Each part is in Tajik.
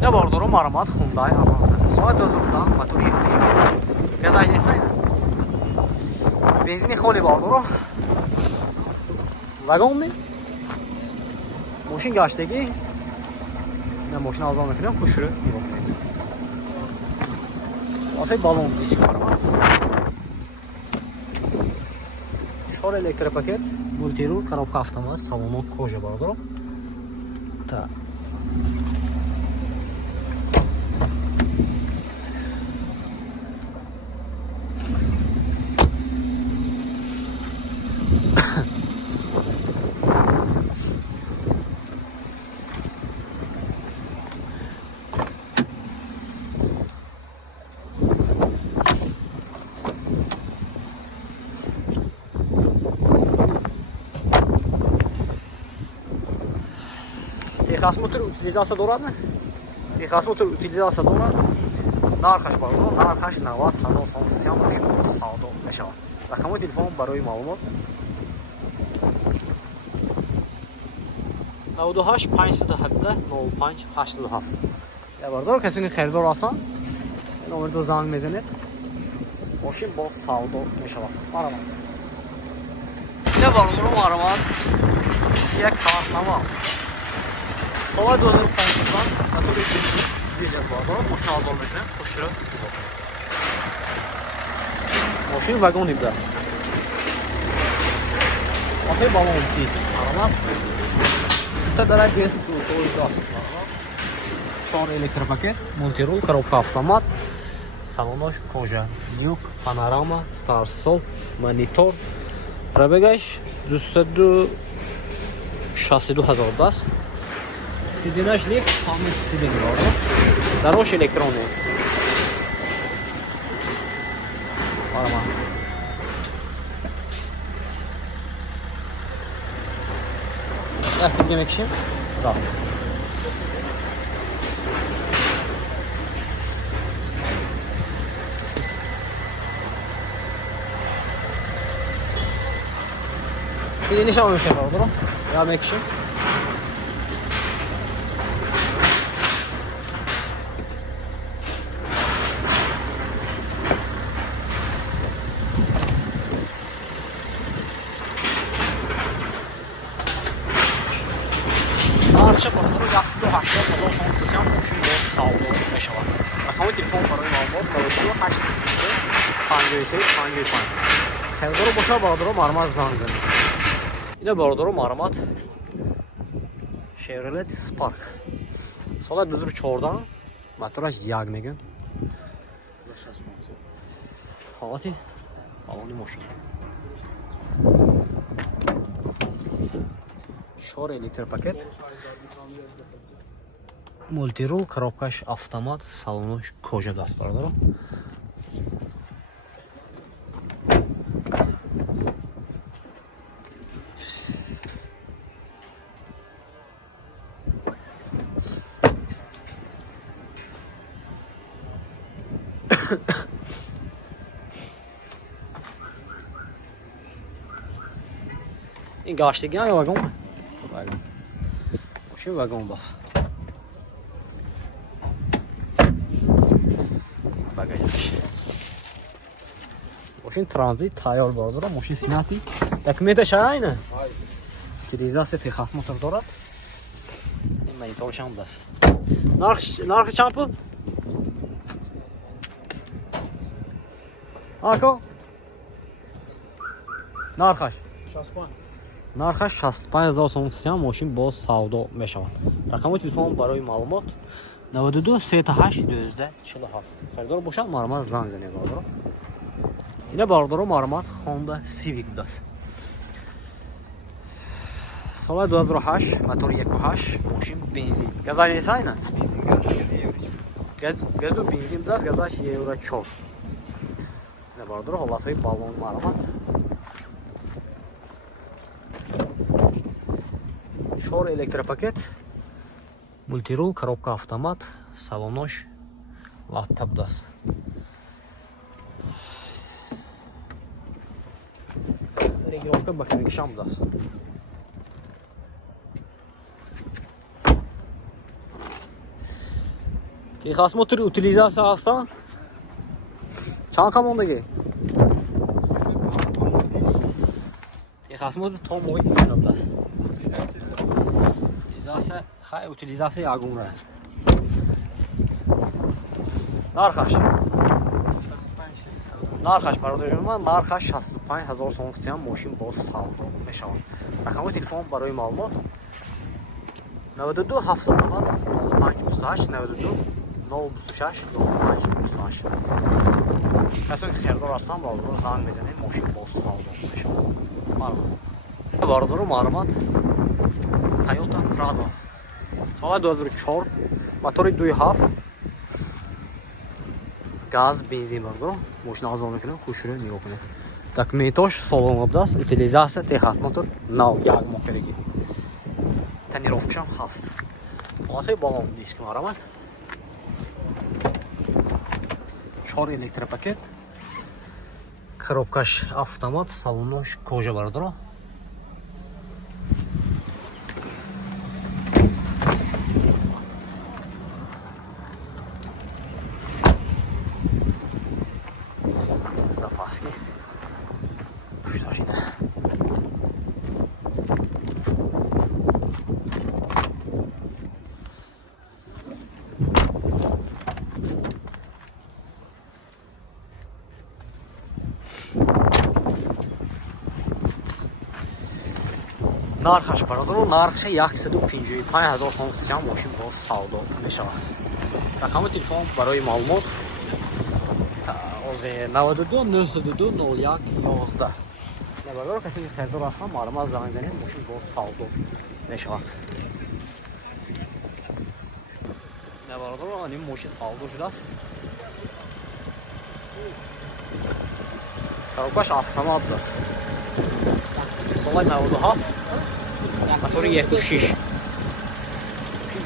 Я бардорум аромат Hyundai Avanza. Соат додурдан мотор ехтем. Газаж несайна. Бензини холи бардорум. Вагон ми. Машин гаштаги. Я машин азан мекунам, хушро нигоҳ кунед. Афай балон диск аромат. Шор электропакет, мультирул, коробка автомат, салон кожа бардорум. Так. Техосмотр утилизация дорадми? Техосмотр утилизация дорад. Нархаш бардорум, нархаш 90,000 сом машин савдо мешавад. Рақамои телефон барои маълумот 98 517 05 87. Я бардор касе ки харидор ҳастанд номерро занг мезанед. Машин бо савдо мешавад. Маромад. Я бардорум маромад. Як картнама. Sola dönür konusundan motoru diyeceğiz bu arada. Maşın az olmayacak. Koşuru. Maşın vagon ibdas. Afay balon diz. Aralar. İşte daray bir çoğu ibdas. Şor elektropaket, multirol, коробка автомат, салонош кожа, люк, панорама, старт-стоп, монитор. Пробегаш 262,010. Сиденаж лифт, память сиденья. Дорожь электронные. Аромат. Artık yemek için rahat. Bir niş almış yapalım. Yemek için. Arxa borduru yaxşı da haşda qazal son istəsən maşın boz sağlı meşəvar. Rəqəmi telefon barayı məlumat qavuşdu 800 58 58. Xəldoro boşa borduru marmaz zanzın. Yine borduru marmat Chevrolet Spark. Sola döndür çordan motoraj diagnegun. Halati balonu maşın. Шор электропакет, мультирул, коробкаш автомат, салонош кожа даст бардорум. این گاشتگی یا واگن؟ واگن. ماشین واگن باز. Bagajmış. Машин транзит тайёр бардорам, машин снятый. Документы шарайна? Hayır. Utilizasiya texosмотр дорад. Ин мониторшам даст. Нархи чанд пул? Ако? Нархаш? 65. Нархаш 65000 сом истам, машин боз савдо мешавад. Рақами телефон барои маълумот 92 38 12 47. Харидор бошад маълумот занг занед бардорам. Ина бардорам маълумот Honda Civic даст. Соли 2008, мотор 1.8, машин бензин. Газаж несайна? Газу бензин даст, газаж евро 4. Ина бардорам ҳолатҳои балон маълумот. Шор электропакет, мультирул, коробка автомат, салонош латта будаст. Регировка ба камикишам будаст. Texas motor utilizatsiyasidan chand komandagi. Texas motor tom o'yin qilamiz. Utilizatsiya yagona. Narxash бародарjon, ман нархаш 65000 сом мошин боз савдо мешавад. Рақами телефон барои маълумот 92 790 0528 92 026 0528. Касе ки хердор ҳастанд бародаро занг мезанед, мошин боз савдо мешавад. Бародаро маълумот Toyota Prado соли 2004 мотори 2.7 газ бензин бародаро мошин азон мекунем, хушро нигоҳ кунед. Документош солон обдаст, утилизация Texas мотор нав як мокареги. Тонировкашам ҳаст. Ҳолати балон диск марамад. 4 электропакет. Коробкаш автомат, салонош кожа бародаро. Запаски. Пушташина. Нархаш бародаро, нархаш 155000 сом мошин боз савдо мешавад. Рақами телефон барои маълумот 92 902 01 11. Бародаро касе ки хердор ҳастанд, маълумот занг занед, мошин боз савдо мешавад. Бародаро, ин мошин савдо шудааст. Коробкаш автомат аст. Соли 97 мотори 1.6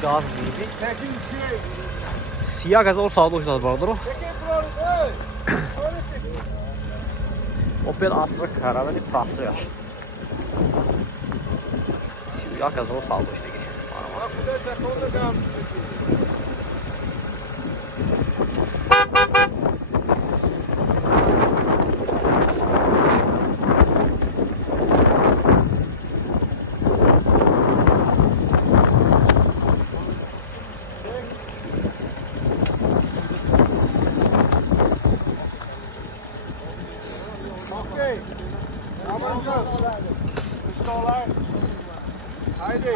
газ бензин 30000 савдо шудааст бародаро. Opel Astra Caravelle Passage 30000 савдо шудааги. Haydi.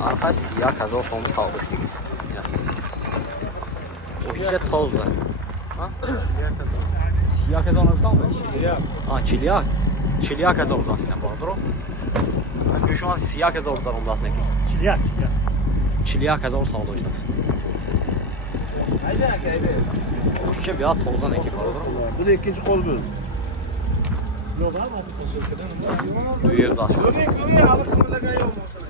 Нархаш 30000 сом савдо шудааги. Ошиша тоза. 30000 нафтам? Чилияк. 40000 даст ин бародаро. Гӯшон 30000 даром даст неки. Чилияк. 40000 савдо шудааст. Haydi. Ошиша биёд тоза неки бародаро. Bu da ikinci kol bu. Yok abi, nasıl taşıyor? Duyuyor da. Alırsın öyle gayet olmaz.